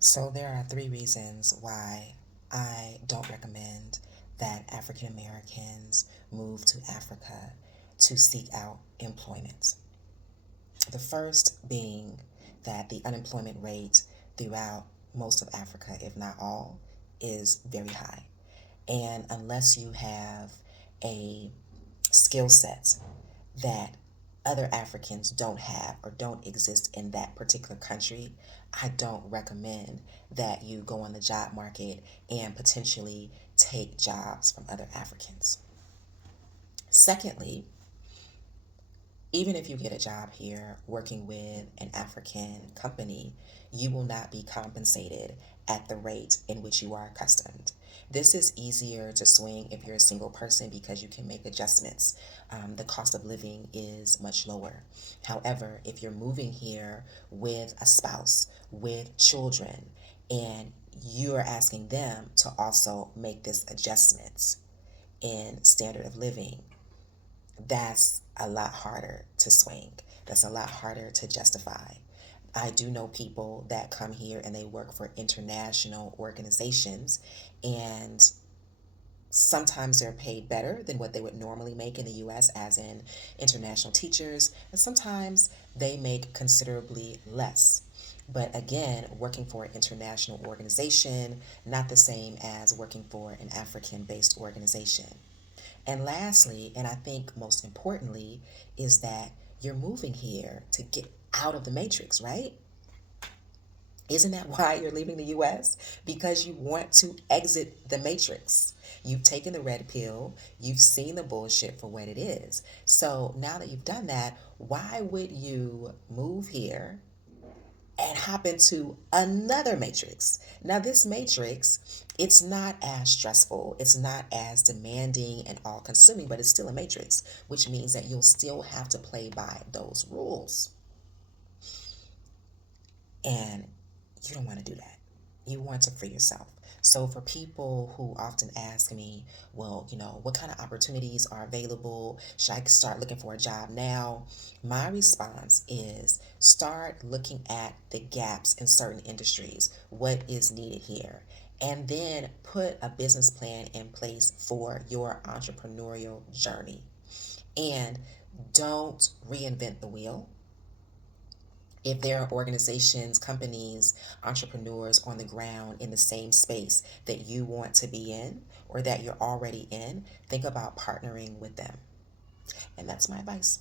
So there are three reasons why I don't recommend that African Americans move to Africa to seek out employment. The first being that the unemployment rate throughout most of Africa, if not all, is very high. And unless you have a skill set that other Africans don't have or don't exist in that particular country, I don't recommend that you go on the job market and potentially take jobs from other Africans. Secondly, even if you get a job here working with an African company, you will not be compensated at the rate in which you are accustomed. This is easier to swing if you're a single person because you can make adjustments. The cost of living is much lower. However, if you're moving here with a spouse, with children, and you're asking them to also make this adjustments in standard of living, that's a lot harder to swing. That's a lot harder to justify. I do know people that come here and they work for international organizations, and sometimes they're paid better than what they would normally make in the US, as in international teachers, and sometimes they make considerably less. But again, working for an international organization, not the same as working for an African based organization. And lastly, and I think most importantly, is that you're moving here to get out of the matrix, right? Isn't that why you're leaving the US? Because you want to exit the matrix. You've taken the red pill, you've seen the bullshit for what it is. So now that you've done that, why would you move here and hop into another matrix? Now, this matrix, it's not as stressful, it's not as demanding and all consuming, but it's still a matrix, which means that you'll still have to play by those rules. And you don't want to do that. You want to free yourself. So, for people who often ask me, well, what kind of opportunities are available? Should I start looking for a job now? My response is start looking at the gaps in certain industries, what is needed here, and then put a business plan in place for your entrepreneurial journey. And don't reinvent the wheel. If there are organizations, companies, entrepreneurs on the ground in the same space that you want to be in or that you're already in, think about partnering with them. And that's my advice.